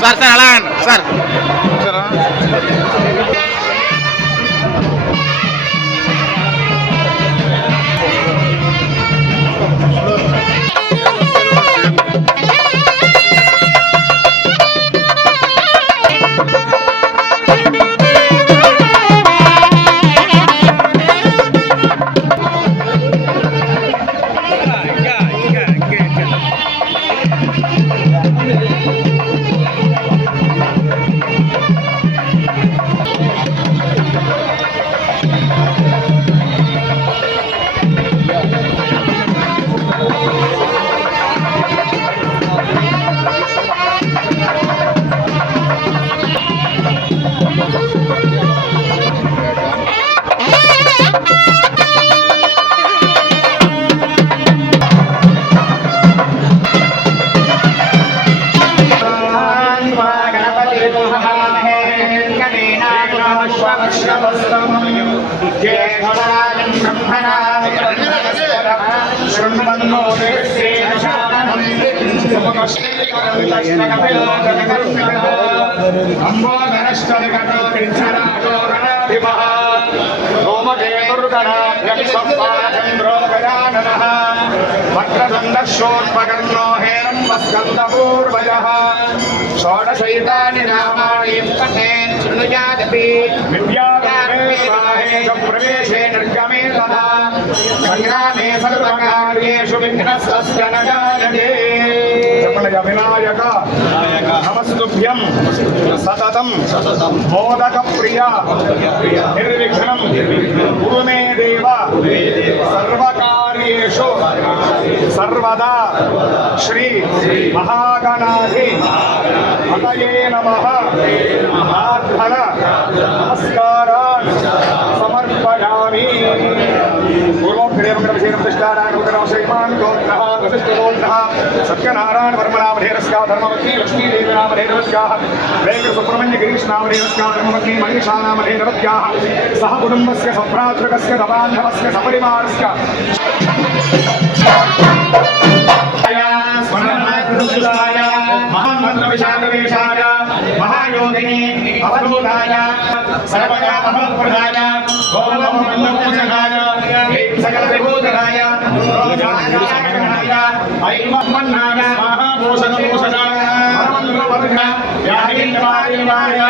Sir sir అలా sir వక్రదండశోర్పకర్ణో హేరంబస్కందపూర్వజః షోడశైతాని నామాని పఠేన్ శృణుయాదపి విద్యావేష ప్రవేశే నిర్గమే తదా సంగ్రామే సర్వకార్యేషు విఘ్నస్తస్య న జాయతే. చెప్పండి. వినాయక నమస్తుభ్యం సతతం మోదక ప్రియ నిర్విఘ్నం కురు మే దేవ సర్వకార్యేషు సర్వదా శ్రీ మహాగణాధి పతయే నమః. ప్రార్థన నమస్కారాన్ సమర్పయామి. సత్యనారాయణ వర్మనామధేరస్యా ధర్మవతి లక్ష్మీదేవి నామధేరవత్యాః వెంకట సుబ్రహ్మణ్య గిరీష్ నామధేరస్యా ధర్మవతి మహిషా నామధేరవత్యాః సహ కుటుంబస్య సభ్రాతృకస్య సబాంధవస్య సపరివారస్య మహామంత్రవిశాఖవేశాయ మహాయోగిని అవధూతాయ సర్వగా అమలప్రదాయ గోమమండలపూజనాయ సకల విభూతనాయ రోజానాయ ఐమన్నాయ మహాభూషణభూషణాయ పరమంత్రవర్గ యాహింద్రాయ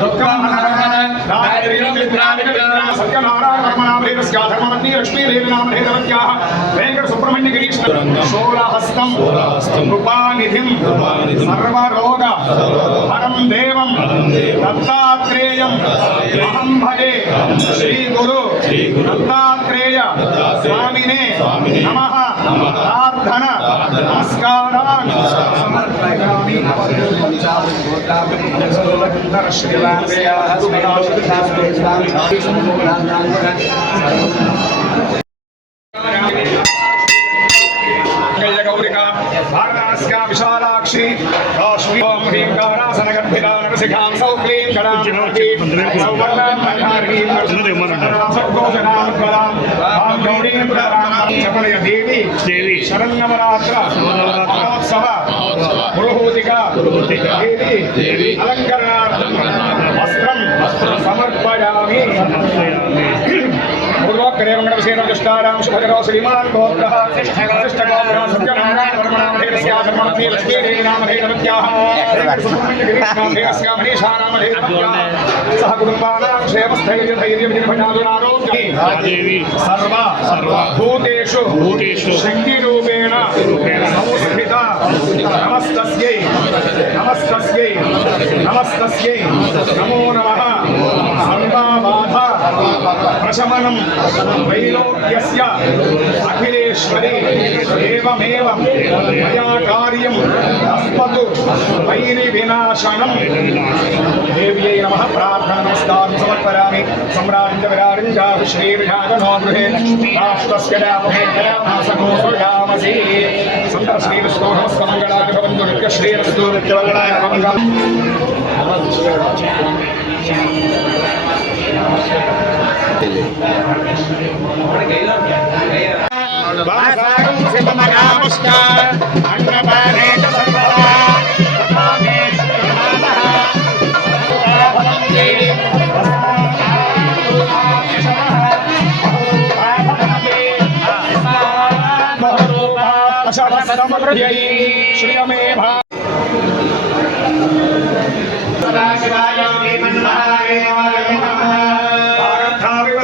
దుఃఖమహరః దారిద్ర్యం విద్రావిద్రా సత్యనారాయణ వర్మనామధేరస్యా ధర్మవతి లక్ష్మీదేవి నామధేరవత్యాః వెంకట సుబ్రహ్మణ్య గిరీష్ శూలహస్తం కృపానిధిం సర్వరోగ హరం దేవం దత్తాత్రేయం అహం భజే శ్రీ గురు దత్తాత్రేయ స్వామినే నమః. ప్రార్థన నమస్కారాన్ సమర్పయామి. భారతాస్యా విశాలాక్షి కాశ్మీరం హ్రీంకారాసన గర్భితా నరసికాం సౌక్లీం కడాం సౌవర్ణాం మహార్హీం సద్ఘోషణాం గౌరీం చపలయ దేవి శరన్నవరాత్ర మహోత్సవ పురోహూతిక దేవి అలంకరణార్థం వస్త్రం సమర్పయామి. పూర్వోక్తరేవంగడవిశేషారాం శుభకరో శ్రీమాన్ గోత్రః వశిష్ఠగోత్రః సత్యనారాయణ వర్మనామధేరస్యా ధర్మవతి లక్ష్మీదేవి నామధేరవత్యాః సుబ్రహ్మణ్య గిరీష్ నామధేరస్యా మనీషా నామధేరవత్యాః సహ కుటుంబానాం క్షేమస్థైర్యం ధైర్యం నిర్భయాదురారోగ్యం సర్వ భూతేషు శక్తిరూపేణ సంస్థిత నమస్తస్యై నమస్తస్యై నమస్తస్యై నమో నమః. సంభావ प्रशमनं वैलोक्यस्य अखिलेश्वरी एवमेव मया कार्यं अस्मतु वैरिविनाशनं। देव्यै नमः। प्रार्थना नमस्कारं समर्पयामि। सम्राजं विराजं च श्रीविराजनो गृहे राष्ट्रस्य दामहे कलानासको सुयामसि। सन्तश्रीरस्तु नमस्कमङ्गलानि भवन्तु नित्यश्रीरस्तु नित्यमङ्गलानि भवन्तु। वासागं सिद्धमगामश्च अन्नपाने च सर्वदा श्रियमेव सदाशिवाय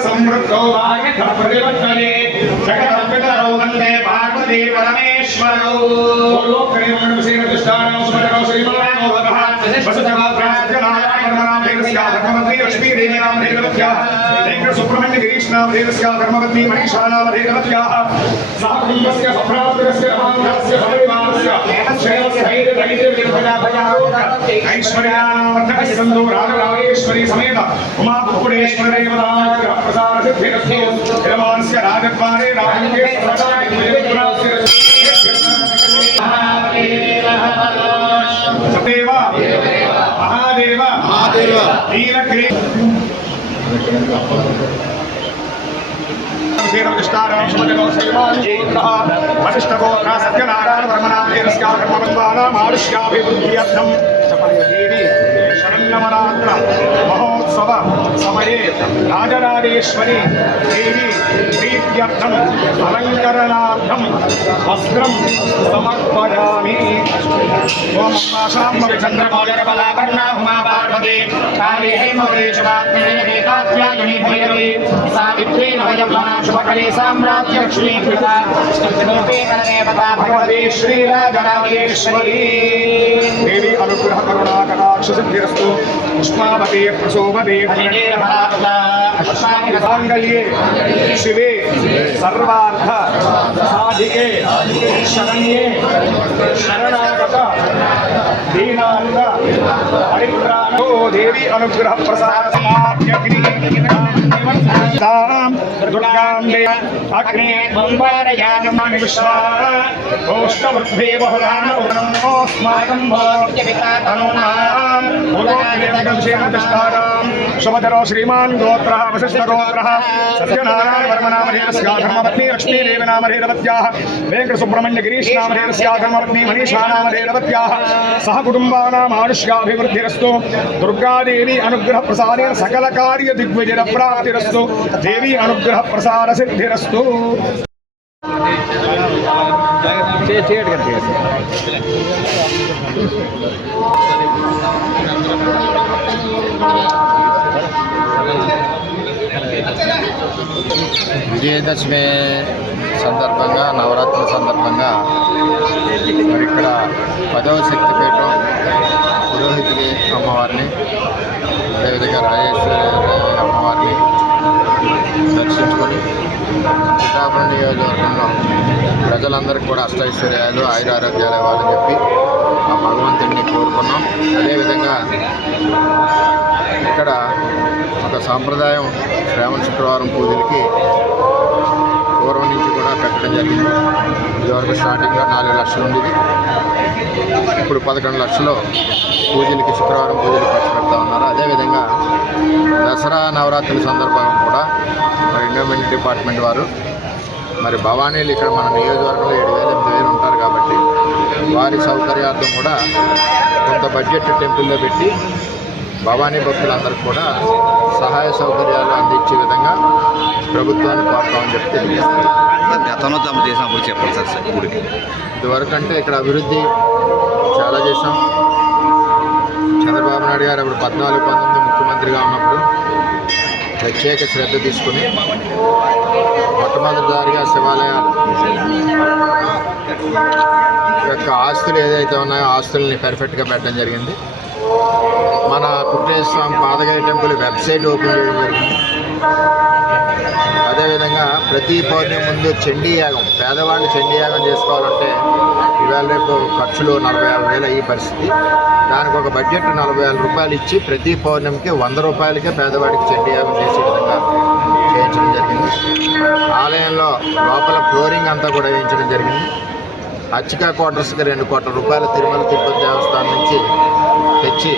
समृद्धो वायुप्रतिपत्तये जगदपितरौ वन्दे पार्वती परमेश्वरौ। सुब्रह्मण्य गिरीश नामधेयस्य धर्मपत्नी मनीषा नामधेयवत्याः सह कुटुम्बस्य सभ्रातृस्य रामस्य परिवारस्य ऐश्वर्यानामर्थकस्य सन्तो राजराजेश्वरी समेत उमा कुकुडेश्वरी देवताग्रह प्रसार सिद्धिरस्तु। यजमानस्य राजद्वारे राजन्ये सदेव महादेव नीलगिरि वशिष्ठगोत्र सत्यनारायण वर्मणाभिर्स्याभिवृद्ध्यर्थं शरण्यवरात्र महोत्सव समये राजराजेश्वरी देवी प्रीत्यर्थम् अलङ्करणार्थं वस्त्रं समर्पयामि। ओम चंद्रमौलिकबलाभरणा उमा पार्वती काली हेमवरेशवाग्निकात्यागणी भैरवी सावित्री नवयम्ना शुभकरी साम्राज्यलक्ष्मी कृता देवता भगवती श्रीराजराजेश्वरी देवी अनुग्रह करुणा कटाक्ष सिद्धिरस्तु। पुष्पावती प्रसोभते मांगल्ये शिवे सर्वार्थ साधिके शरण्ये शरणागत दीनांग परित्राणो देवी अनुग्रह प्रसाद दुर्गांबे अग्ने बंबारयानमानि विश्वा ओष्टवृद्धे बहुलान ओस्माकं भोज्यवितातनुनां उलोकविदंशेनदष्टारां शुभधरो श्रीमान गोत्रः वशिष्ठ गोत्रः सत्यनारायण वर्मनामधेयस्य धर्मपत्नी लक्ष्मी देवी नामधेयवत्याः वेंकट सुब्रह्मण्य गिरीश नामधेयस्य धर्मपत्नी मनीषा नामधेयवत्याः सह कुटुम्बानाम् आयुष्याभिवृद्धिरस्तु। दुर्गा देवी अनुग्रह प्रसादेन सकल कार्य दिग्विजय प्राप्तिरस्तु। देवी अनुग्रह प्रसाद सिद्धिरस्तु। విజయదశమి సందర్భంగా నవరాత్రుల సందర్భంగా మరి ఇక్కడ 10వ శక్తిపీఠం పురోహితుడి అమ్మవారిని అదేవిధంగా రాజేశ్వరి అమ్మవారిని దర్శించుకొని పిఠాపురం నియోజకవర్గంలో ప్రజలందరికీ కూడా అష్టైశ్వర్యాలు ఆయురారోగ్యాలు ఇవ్వాలని చెప్పి ఆ భగవంతుడిని కోరుకున్నాం. అదేవిధంగా ఇక్కడ ఒక సాంప్రదాయం శ్రావణ శుక్రవారం పూజలకి పూర్వం నుంచి కూడా పెట్టడం జరిగింది. ఇదివరకు స్టార్టింగ్గా 4 లక్షలు ఉండేది, ఇప్పుడు 11 లక్షలు పూజలకి శుక్రవారం పూజలు ఖర్చు పెడతా ఉన్నారు. అదేవిధంగా దసరా నవరాత్రుల సందర్భంగా కూడా మరి ఎండోమెంట్ డిపార్ట్మెంట్ వారు మరి భవానీలు ఇక్కడ మన నియోజకవర్గంలో 7,000-8,000 ఉంటారు కాబట్టి వారి సౌకర్యార్థం కూడా కొంత బడ్జెట్ టెంపుల్లో పెట్టి భవానీ భక్తులందరికీ కూడా సహాయ సౌకర్యాలు అందించే విధంగా ప్రభుత్వాన్ని కోరుతామని చెప్పి తెలియజేస్తారు. గతంలో తమ చేసినప్పుడు చెప్పండి సార్ ఇప్పటికి ఇదివరకు అంటే ఇక్కడ అభివృద్ధి చాలా చేసాం. చంద్రబాబు నాయుడు గారు అప్పుడు 14-19 ముఖ్యమంత్రిగా ఉన్నప్పుడు ప్రత్యేక శ్రద్ధ తీసుకుని మొట్టమొదటిసారిగా శివాలయాలు యొక్క ఆస్తులు ఏదైతే ఉన్నాయో ఆస్తుల్ని పర్ఫెక్ట్గా పెట్టడం జరిగింది. మన కుట్రేశ్వర స్వామి పాదగిరి టెంపుల్ వెబ్సైట్ ఓపెన్ చేయడం జరిగింది. అదేవిధంగా ప్రతి పౌర్ణమి ముందు చండీ యాగం, పేదవాళ్ళు చండీ యాగం చేసుకోవాలంటే ఇవాళ రేపు ఖర్చులు 46,000 అయ్యే పరిస్థితి. దానికి ఒక బడ్జెట్ 40,000 రూపాయలు ఇచ్చి ప్రతి పౌర్ణమికి 100 రూపాయలకే పేదవాడికి చండీ యాగం చేసే విధంగా చేయించడం జరిగింది. ఆలయంలో లోపల ఫ్లోరింగ్ అంతా కూడా వేయించడం జరిగింది. అర్చికా క్వార్టర్స్కి 2 కోట్ల రూపాయలు తిరుమల తిరుపతి దేవస్థానం నుంచి తెచ్చి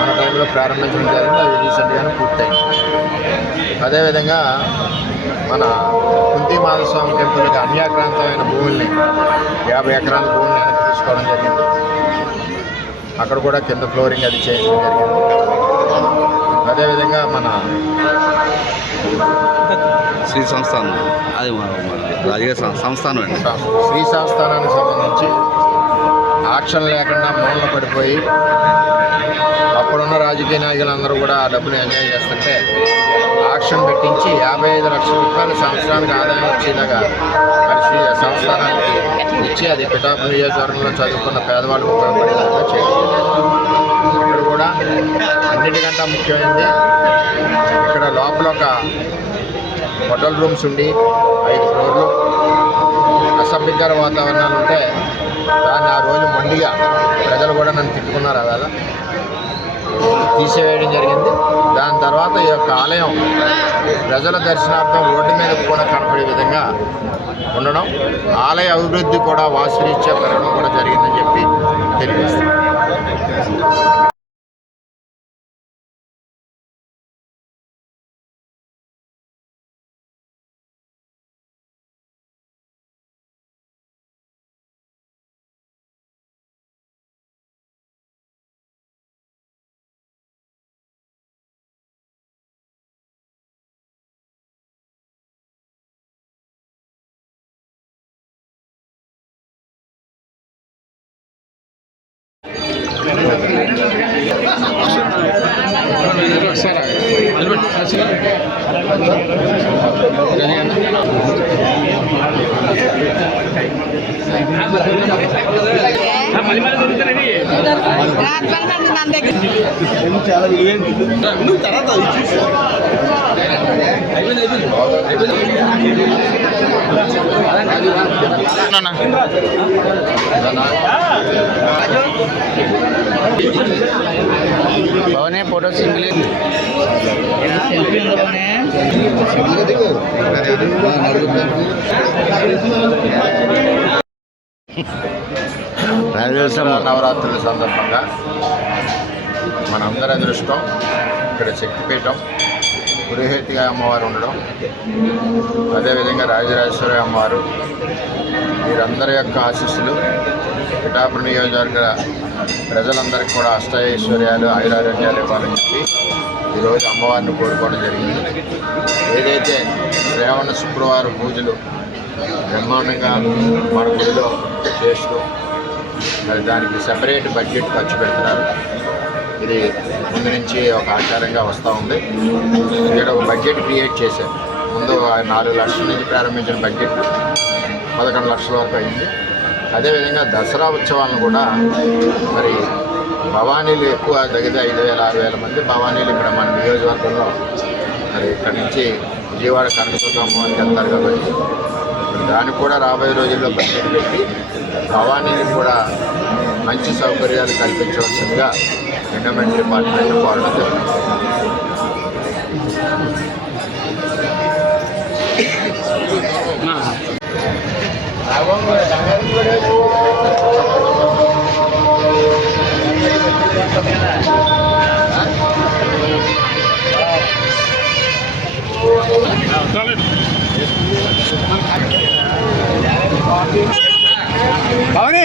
మన టైంలో ప్రారంభించడం జరిగింది. అది రీసెంట్గానే పూర్తయింది. అదేవిధంగా మన కుంతి మాధవస్వామి టెంపుల్కి అన్యాక్రాంతమైన భూముల్ని 50 ఎకరాల భూమిని వెనక్కి తీసుకోవడం జరిగింది. అక్కడ కూడా కింద ఫ్లోరింగ్ అది చేయడం జరిగింది. అదేవిధంగా మన శ్రీ సంస్థానం, అది రాజకీయ సంస్థానం అండి. శ్రీ సంస్థానానికి సంబంధించి ఆక్షన్ లేకుండా మూలన పడిపోయి అప్పుడున్న రాజకీయ నాయకులందరూ కూడా ఆ డబ్బులు ఎంజాయ్ చేస్తుంటే ఆక్షన్ పెట్టించి 55 లక్షల రూపాయలు సంవత్సరానికి ఆదాయం వచ్చేలాగా మరి శ్రీ సంస్థానానికి ఇచ్చి అది పిఠాపురం నియోజకవర్గంలో చదువుకున్న పేదవాళ్ళకు ఉపయోగపడేలాగా చేయడం. ఇక్కడ కూడా అన్నిటికంటే ముఖ్యమైనది ఇక్కడ లోపల ఒక హోటల్ రూమ్స్ ఉండి 5 ఫ్లోర్లు అసభ్యకర వాతావరణాలు ఉంటే దాన్ని ఆ రోజు మొండిగా ప్రజలు కూడా నన్ను తిట్టుకున్నారు. అవేళ తీసివేయడం జరిగింది. దాని తర్వాత ఈ యొక్క ఆలయం ప్రజల దర్శనార్థం రోడ్డు మీద కూడా కనపడే విధంగా ఉండడం, ఆలయ అభివృద్ధి కూడా వాస్తురీత్యా పెరగడం కూడా జరిగిందని చెప్పి తెలియజేస్తాను. భవనే ఫోటో సింగిల్ నవరాత్రుల సందర్భంగా మనందరి అదృష్టం ఇక్కడ శక్తిపీఠం పురోహితిగా అమ్మవారు ఉండడం, అదేవిధంగా రాజరాజేశ్వరి అమ్మవారు, వీరందరి యొక్క ఆశీస్సులు పిఠాపురం నియోజకవర్గ ప్రజలందరికీ కూడా అష్టైశ్వర్యాలు ఆయురారోగ్యాలు ఇవ్వాలని చెప్పి ఈరోజు అమ్మవారిని కోరుకోవడం జరిగింది. ఏదైతే శ్రావణ శుక్రవారం పూజలు బ్రహ్మాండంగా మన గుడిలో చేస్తూ మరి దానికి సెపరేట్ బడ్జెట్ ఖర్చు పెడుతున్నారు. ఇది ముందు నుంచి ఒక ఆచారంగా వస్తూ ఉంది. ఇక్కడ ఒక బడ్జెట్ క్రియేట్ చేశారు. ముందు 4 లక్షల నుంచి ప్రారంభించిన బడ్జెట్ 11 లక్షల వరకు అయింది. అదేవిధంగా దసరా ఉత్సవాలను కూడా మరి భవానీలు ఎక్కువ దగ్గర 5,000-6,000 మంది భవానీలు ఇక్కడ మన నియోజకవర్గంలో మరి ఇక్కడి నుంచి విజయవాడ కనకదుర్గ అమ్మవారికి వెళ్తారు కాబట్టి దానికి కూడా రాబోయే రోజుల్లో బడ్జెట్ పెట్టి భవానీకి కూడా మంచి సౌకర్యాలు కల్పించవలసిందిగా ఎండోమెంట్ డిపార్ట్మెంట్ కోరడం జరుగుతుంది. భవని